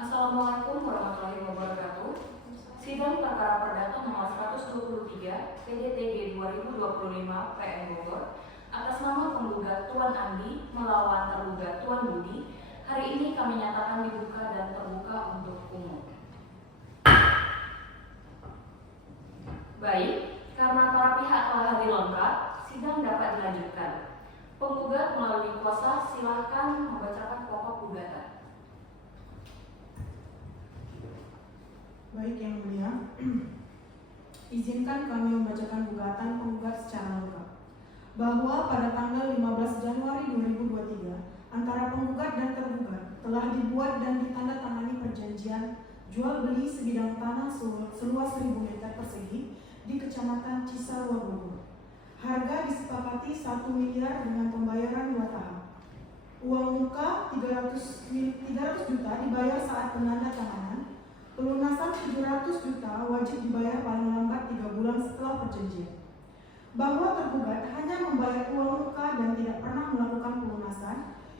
Assalamualaikum warahmatullahi wabarakatuh. Sidang perkara perdata nomor 123 PDTG 2025 PM Bogor atas nama penggugat Tuan Andi melawan tergugat Tuan Budi hari ini kami nyatakan dibuka dan terbuka untuk umum. Baik, karena para pihak telah hadir lengkap, sidang dapat dilanjutkan. Penggugat melalui kuasa silahkan membacakan pokok gugatan. Baik Yang Mulia, izinkan kami membacakan gugatan penggugat secara lengkap. Bahwa pada tanggal 15 Januari 2023, antara penggugat dan tergugat telah dibuat dan ditandatangani perjanjian jual beli sebidang tanah seluas 1.000 meter persegi di Kecamatan Cisarua, Bogor. Harga disepakati 1 miliar dengan pembayaran 2 tahap. Uang muka 300 juta dibayar saat penandatanganan. Pelunasan 700 juta wajib dibayar paling lambat 3 bulan setelah perjanjian. Bahwa tergugat hanya membayar uang muka dan tidak pernah melakukan pelunasan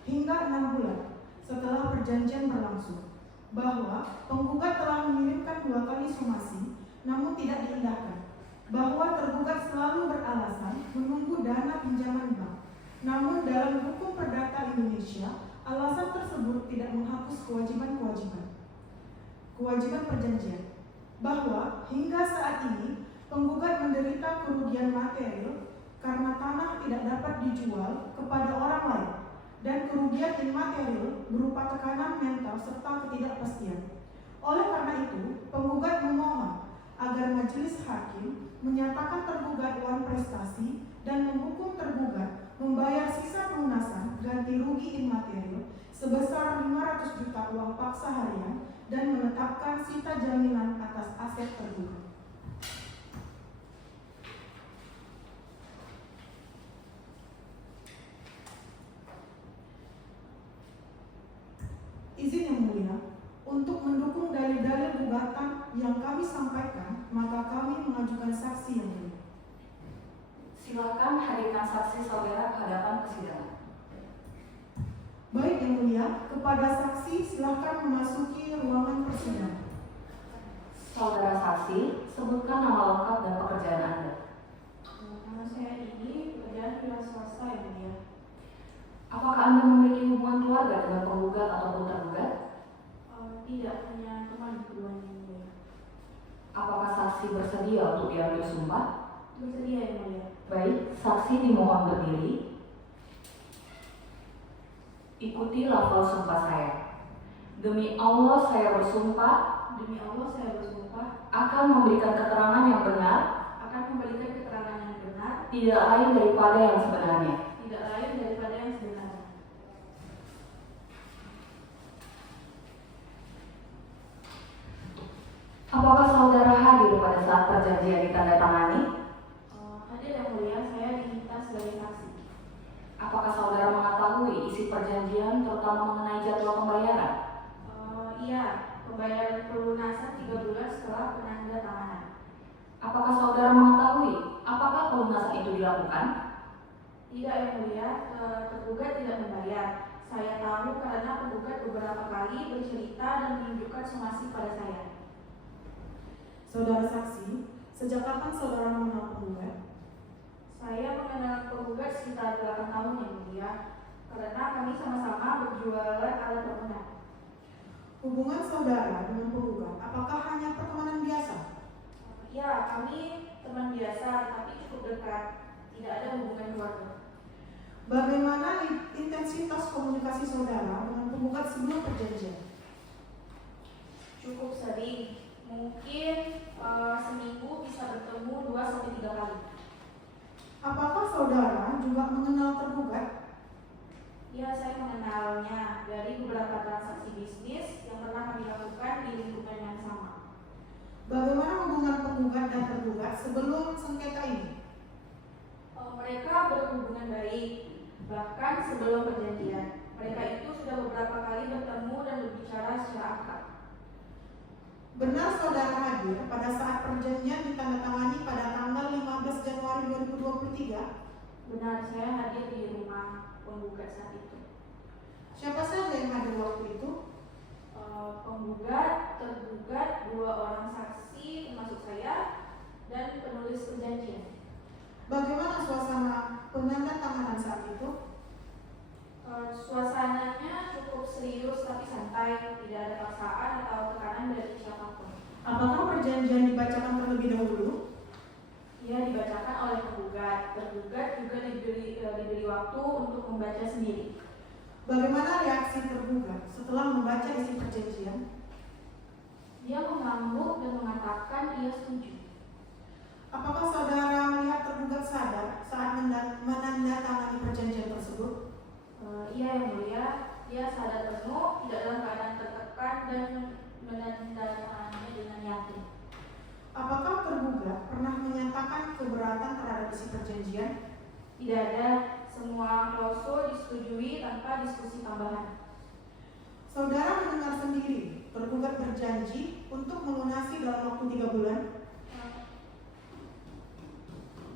hingga 6 bulan setelah perjanjian berlangsung. Bahwa penggugat telah mengirimkan 2 kali somasi namun tidak diindahkan. Bahwa tergugat selalu beralasan menunggu dana pinjaman bank. Namun dalam hukum perdata Indonesia, alasan tersebut tidak menghapus kewajiban perjanjian. Bahwa hingga saat ini penggugat menderita kerugian material karena tanah tidak dapat dijual kepada orang lain dan kerugian imaterial berupa tekanan mental serta ketidakpastian. Oleh karena itu, penggugat memohon agar majelis hakim menyatakan tergugat wan prestasi dan menghukum tergugat membayar sisa pelunasan ganti rugi imaterial sebesar 500 juta uang paksa harian dan menetapkan sita jaminan atas aset tergugat. Izin Yang Mulia, untuk mendukung dalil-dalil gugatan yang kami sampaikan, maka kami mengajukan saksi yang mulia. Silakan hadirkan saksi saudara ke hadapan persidangan. Baik Yang Mulia, kepada saksi silakan memasuki ruangan persidangan. Saudara saksi, sebutkan nama lengkap dan pekerjaan Anda. Nama saya ini pekerjaan wira swasta Yang Mulia. Apakah Anda memiliki hubungan keluarga dengan penggugat ataupun tergugat? Tidak, hanya teman keduanya Yang Mulia. Apakah saksi bersedia untuk diambil sumpah? Bersedia Yang Mulia. Baik, saksi dimohon berdiri. Ikuti lafal sumpah saya. Demi Allah saya bersumpah Demi Allah saya bersumpah akan memberikan keterangan yang benar, akan memberikan keterangan yang benar, tidak lain daripada yang sebenarnya. tidak lain daripada yang sebenarnya. Apakah saudara hadir pada saat perjanjian ditandatangani? Hadir Yang Mulia, saya diminta sebagai saksi. Apakah saudara mengetahui isi perjanjian terutama mengenai jadwal pembayaran? Iya, pembayaran pelunasan 3 bulan setelah penandatanganan. Apakah saudara mengetahui apakah pelunasan itu dilakukan? Tidak Yang Mulia, tergugat tidak membayar. Saya tahu karena penggugat beberapa kali bercerita dan menunjukkan somasi pada saya. Saudara saksi, sejak kapan saudara mengenal penggugat? Saya mengenal penggugat sekitar 8 tahun Yang Mulia, karena kami sama-sama berjualan alat bangunan. Hubungan saudara dengan penggugat apakah hanya pertemanan biasa? Ya, kami teman biasa, tapi cukup dekat. Tidak ada hubungan keluarga. Bagaimana intensitas komunikasi saudara dengan penggugat sebelum perjanjian? Cukup sering, mungkin seminggu bisa bertemu 2-3 kali. Apakah saudara juga mengenal tergugat? Ya, saya mengenalnya dari beberapa transaksi bisnis yang pernah kami lakukan di lingkungan yang sama. Bagaimana hubungan penggugat dan tergugat sebelum sengketa ini? Mereka berhubungan baik, bahkan sebelum perjanjian. Mereka itu sudah beberapa kali bertemu dan berbicara secara akrab. Benar saudara hadir pada saat perjanjian ditandatangani pada tanggal 15 Januari 2023? Benar, saya hadir di rumah saat itu? Suasananya cukup serius tapi santai, tidak ada paksaan atau tekanan dari siapapun. Apakah perjanjian dibacakan terlebih dahulu? Ia dibacakan oleh penggugat. Tergugat juga diberi waktu untuk membaca sendiri. Bagaimana reaksi tergugat setelah membaca isi perjanjian? Dia mengangguk dan mengatakan ia setuju. Apakah saudara melihat tergugat sadar saat menandatangani perjanjian tersebut? Ia yang mulia, dia sadar penuh, tidak dalam keadaan tertekan dan menandatanganinya dengan yakin. Apakah tergugat pernah menyatakan keberatan terhadap isi perjanjian? Tidak ada, semua klausul disetujui tanpa diskusi tambahan. Saudara mendengar sendiri, tergugat berjanji untuk melunasi dalam waktu 3 bulan.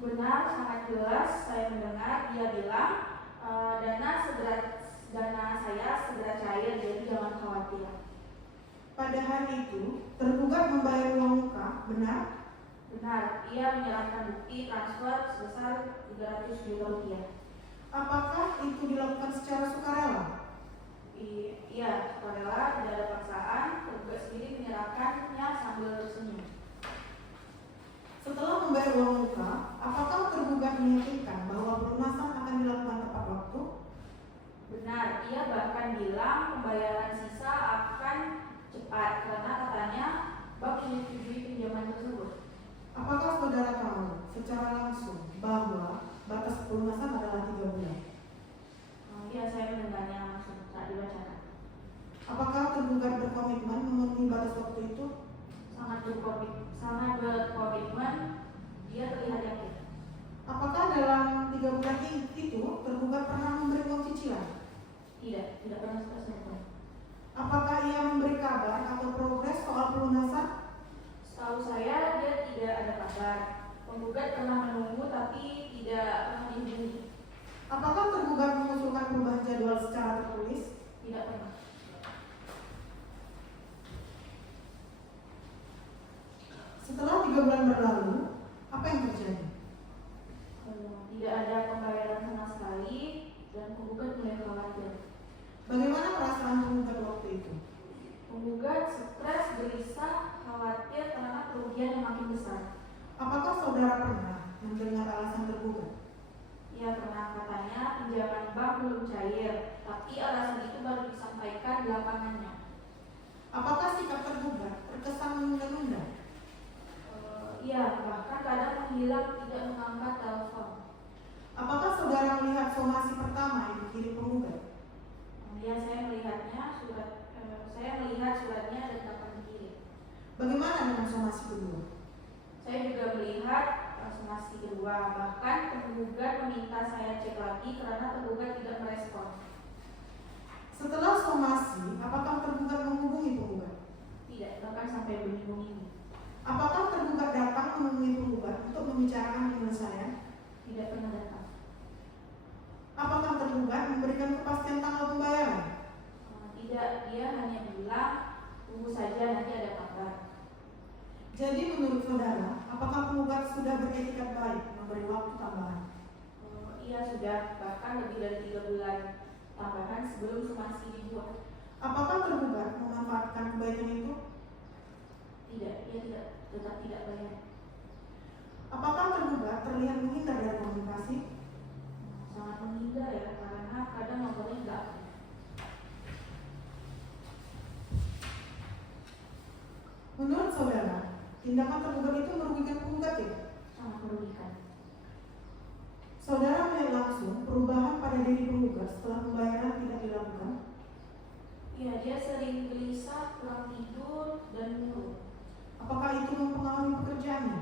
Benar, sangat jelas saya mendengar dia bilang dana saya segera cair, jadi jangan khawatir. Pada hari itu, tergugat membayar uang muka, benar? Benar, ia menyerahkan bukti transfer sebesar 300 juta rupiah. Apakah itu dilakukan secara sukarela? Iya, sukarela, tidak ada paksaan, tergugat sendiri menyerahkannya sambil tersenyum. Setelah membayar uang muka, apakah tergugat meyakinkan bahwa pelunasan akan dilakukan tepat waktu? Benar, ia bahkan bilang pembayaran sisa akan cepat karena katanya bank menyetujui pinjaman tersebut. Apakah saudara tahu secara langsung bahwa batas pelunasan adalah 3 bulan? Iya, saya mendengarnya langsung saat dibacakan. Apakah tergugat berkomitmen memenuhi batas waktu itu? Sangat berkomitmen, dia terlihat yakin. Apakah dalam 3 bulan itu tergugat pernah memberi uang cicilan? Tidak pernah sepeserpun. Apakah ia memberi kabar atau progres soal pelunasan? Setahu saya dia tidak ada kabar. Penggugat pernah menunggu tapi tidak pernah dihubungi. Apakah tergugat mengusulkan perubahan jadwal secara tertulis? Tidak pernah. Setelah 3 bulan berlalu, apa yang terjadi? Tidak ada pembayaran sama sekali dan penggugat mulai khawatir. Bagaimana perasaan penggugat waktu itu? Penggugat stres, gelisah, khawatir karena kerugian yang makin besar. Apakah saudara pernah mendengar alasan tergugat? Ia pernah katanya pinjaman bank belum cair, tapi alasan itu baru disampaikan belakangannya. Apakah sikap tergugat terkesan menunda-nunda? Iya, bahkan kadang menghilang tidak mengangkat telepon. Apakah saudara melihat somasi pertama yang dikirim penggugat? Ya, saya melihat suratnya dan kapan dikirim. Bagaimana dengan somasi kedua? Saya juga melihat somasi kedua, bahkan penggugat meminta saya cek lagi karena tergugat tidak merespon. Setelah somasi, apakah tergugat menghubungi penggugat? Tidak, bahkan sampai berminggu-minggu. Apakah tergugat datang menemui penggugat untuk membicarakan penyelesaian? Tidak pernah datang. Apakah tergugat memberikan kepastian tanggal pembayaran? Tidak, dia hanya bilang tunggu saja nanti ada kabar. Jadi menurut saudara, apakah penggugat sudah beretikat baik memberi waktu tambahan? Iya sudah, bahkan lebih dari 3 bulan tambahan sebelum somasi dibuat. Apakah tergugat memanfaatkan kebaikan itu? Tidak, ia tetap tidak bayar. Apakah tergugat terlihat menghindar dari komunikasi? Sangat menghindar ya, karena kadang nomornya tidak aktif. Menurut saudara, tindakan tergugat itu merugikan penggugat ya? Sangat merugikan. Saudara melihat langsung perubahan pada diri penggugat setelah pembayaran tidak dilakukan? Iya, dia sering gelisah, kurang tidur, dan murung. Apakah itu mempengaruhi pekerjaannya?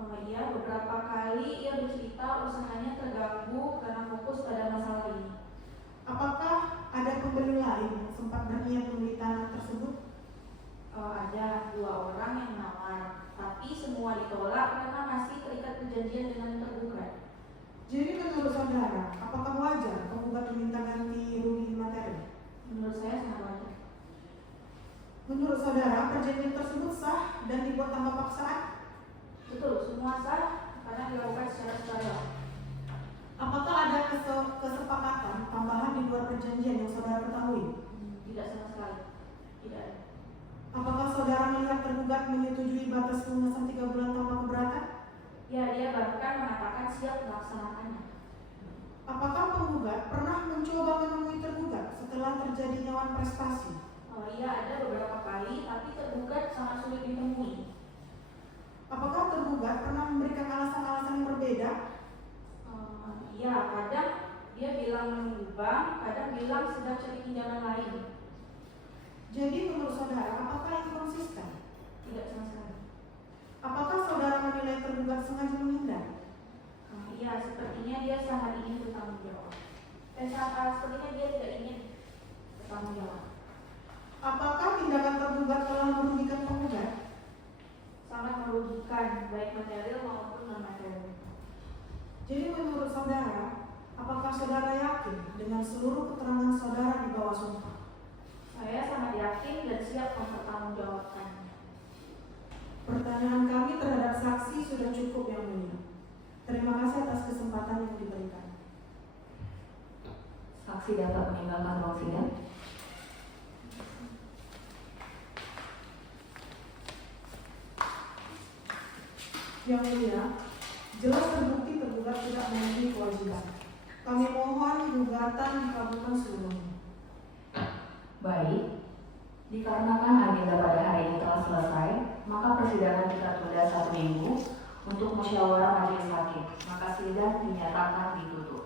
Iya, beberapa kali ia bercerita usahanya terganggu karena fokus pada masalah ini. Apakah ada pembeli lain yang sempat berniat membeli tanah tersebut? Ada 2 orang yang menawar, tapi semua ditolak karena masih terikat perjanjian dengan tergugat. Jadi menurut saudara, apakah wajar penggugat meminta ganti rugi materi? Menurut saya sangat wajar. Menurut saudara, perjanjian tersebut sah dan dibuat tanpa paksaan? Betul, semua sah karena dilakukan secara sukarela. Apakah ada perjanjian yang saudara ketahui? Tidak sama sekali. Tidak ada. Apakah saudara melihat tergugat menyetujui batas pelunasan 3 bulan tanpa keberatan? Ya, dia bahkan mengatakan siap melaksanakannya. Apakah penggugat pernah mencoba menemui tergugat setelah terjadinya wan prestasi? Iya, ada beberapa kali, tapi tergugat sangat sulit ditemui. Apakah tergugat pernah memberikan alasan-alasan yang berbeda? Iya, kadang dia bilang menunggu bank, kadang bilang sedang cari pinjaman lain. Jadi menurut saudara, apakah itu konsisten? Tidak sama sekali. Apakah saudara menilai tergugat sengaja menghindar? Iya, sepertinya dia sangat ingin bertanggung jawab. Sepertinya dia tidak ingin bertanggung jawab. Apakah tindakan tergugat telah merugikan penggugat? Sangat merugikan, baik material maupun non-material. Jadi menurut saudara, apakah saudara yakin dengan seluruh keterangan saudara di bawah sumpah? Saya sangat yakin dan siap mempertanggungjawabkannya. Pertanyaan kami terhadap saksi sudah cukup, Yang Mulia. Terima kasih atas kesempatan yang diberikan. Saksi dapat meninggalkan ruang sidang. Yang Mulia, jelas terbukti tergugat tidak memenuhi kewajiban. Kami mohon gugatan dikabulkan seluruhnya. Baik, dikarenakan agenda pada hari ini telah selesai, maka persidangan kita tunda 1 minggu untuk musyawarah majelis hakim. Maka sidang dinyatakan ditutup.